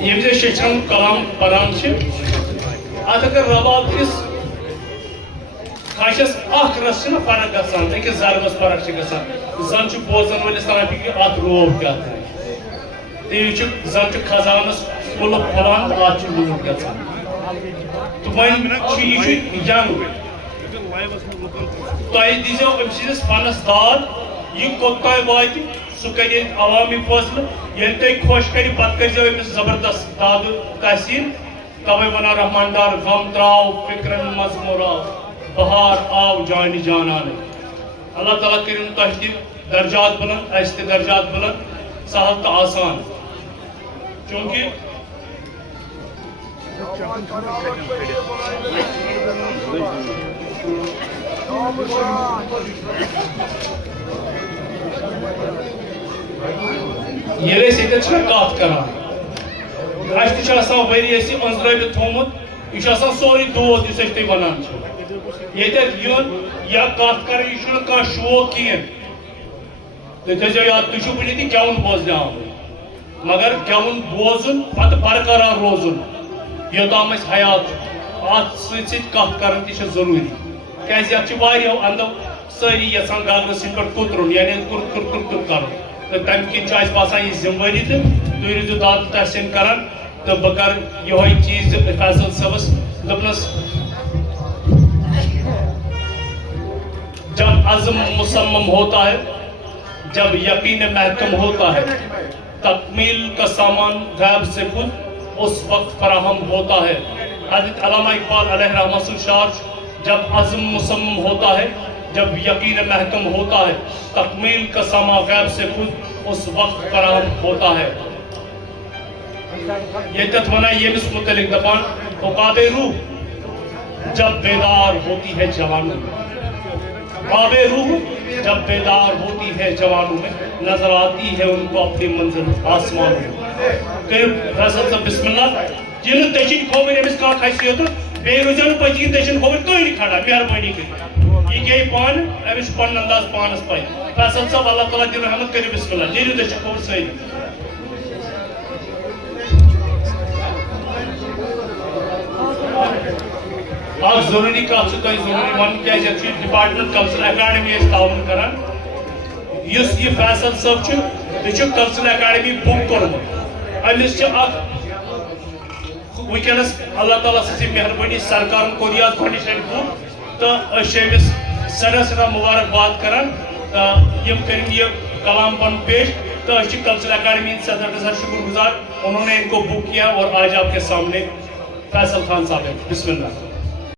M شیچھان کلام پران ات اگر رباب کس خاشس اخ رس فرق گژھان أکِس ضربس فرق گژھان زن بوزن ولس تران فکر ات روب کیا زن خزانس کل پھلان ات لوٹ گژھان تو ون یہ جنگ تہ دیزو أمۍ سٕنٛدِس فنس داد یہ کوٚت وات سہ کر عوامی فٲصلہٕ ییٚلہِ تۄہہِ خۄش کَرِ پتہٕ کٔرزیٚو أمِس زبردست دادٕ تحسین توے ونان رحمان دار غم تراو فکرن مز مراو بہار آو جانہِ جانانٕے اللہ تعالیٰ کٔرِن تۄہہِ تہِ درجات بلند اَسہِ تہِ درجات بلند سہل تہٕ آسان چونکہ ییٚلہِ أسۍ ییٚتٮ۪تھ چھِنہ کتھ کران اَسہِ تہِ چھُ آسان ؤری اَسہِ أنٛزرٲوِتھ تھوٚومُت یہِ چھُ آسان سورُے دود یُس أسۍ تۄہہِ وَنان چھِ ییٚتٮ۪تھ یُن یا کتھ کرٕنۍ یہِ چھُنہٕ کانٛہہ شوق کِہیٖنۍ تُہۍ تھٲیزیو یاد تُہۍ چھِو وٕنہِ تہِ گٮ۪وُن بوزنہِ آمٕتۍ مگر گٮ۪وُن بوزُن پتہٕ برقرار روزُن یوٚتام أسۍ حیات چھُ اتھ سۭتۍ سۭتۍ کتھ کرٕنۍ تہِ چھِ ضروٗری کیٛازِ یتھ چھِ واریاہو اندو سٲری یژھان گاگرٕ سٕنٛدِ پٮ۪ٹھ کُترُن یعنی کُر کرُن تہٕ تمہِ کِنۍ چھُ اَسہِ باسان یہِ ذمہٕ وٲری تہٕ تُہۍ روٗزِو داد تحسین کران تہٕ بہٕ کرٕ یِہوٚے چیٖز فیصل صٲبس دوٚپنس جب عزم مصمم ہوتا ہے جب یقین محکم ہوتا ہے تکمیل کا سامان غیب سے خود اس وقت فراہم ہوتا ہے حضرت علامہ اقبال علیہ رحمۃ الشار جب عزم مصمم ہوتا ہے جب یقین محکم ہوتا ہے تکمیل کا سامان غیب سے خود اس وقت فراہم ہوتا ہے یہ تتونا یمس متعلق دپان عقاب روح جب بیدار ہوتی ہے جوانوں میں عقاب روح جب بیدار ہوتی ہے جوانوں میں نظر آتی ہے ان کو اپنی منزل آسمانوں میں فیصل صاحب بسم اللہ جن دچن کھوبر امس کھا حیثیت بیٚیہِ روزیو نہٕ پٔتۍ کِنۍ دٔچھِنۍ کھوبٕرۍ تُہۍ نہٕ کھڑا مہربٲنی کٔرِتھ یہِ گٔیے پانہٕ أمِس چھُ پنُن انداز پانس پاے فیصل صاحب اللہ تعالیٰ دِنو رحمت کٔرِو بسم اللہ نیٖرِو دٔچھِنۍ کھوبٕرۍ سٲری اکھ ضروٗری کتھ چھِ تۄہہِ ضروٗری ونٕنۍ کیٛازِ یتھ چھُ ڈپارٹمنٹ کلچرل اکیڈمی أسۍ تعاوُن کران یُس یہِ فیصل صٲب چھُ یہِ چھُ کلچرل اکیڈمی بُک کوٚرمُت أمِس چھِ اکھ ونکس اللہ تعالیٰ سٕنٛز مہربٲنی سرکارن کوٚر یہِ آز گۄڈنِچ لٹہِ بُک تہٕ أسۍ چھِ أمِس سٮ۪ٹھاہ مُبارکباد کران تہٕ یِم کٔرِنۍ یہِ کلام پنُن پیش تہٕ أسۍ چھِ کلچرل اکیڈمی سٮ۪ٹھاہ شُکر گزار انہوں نے ان کو بک کیا اور آج آپ کے سامنے فیصل خان صاحب بسم اللہ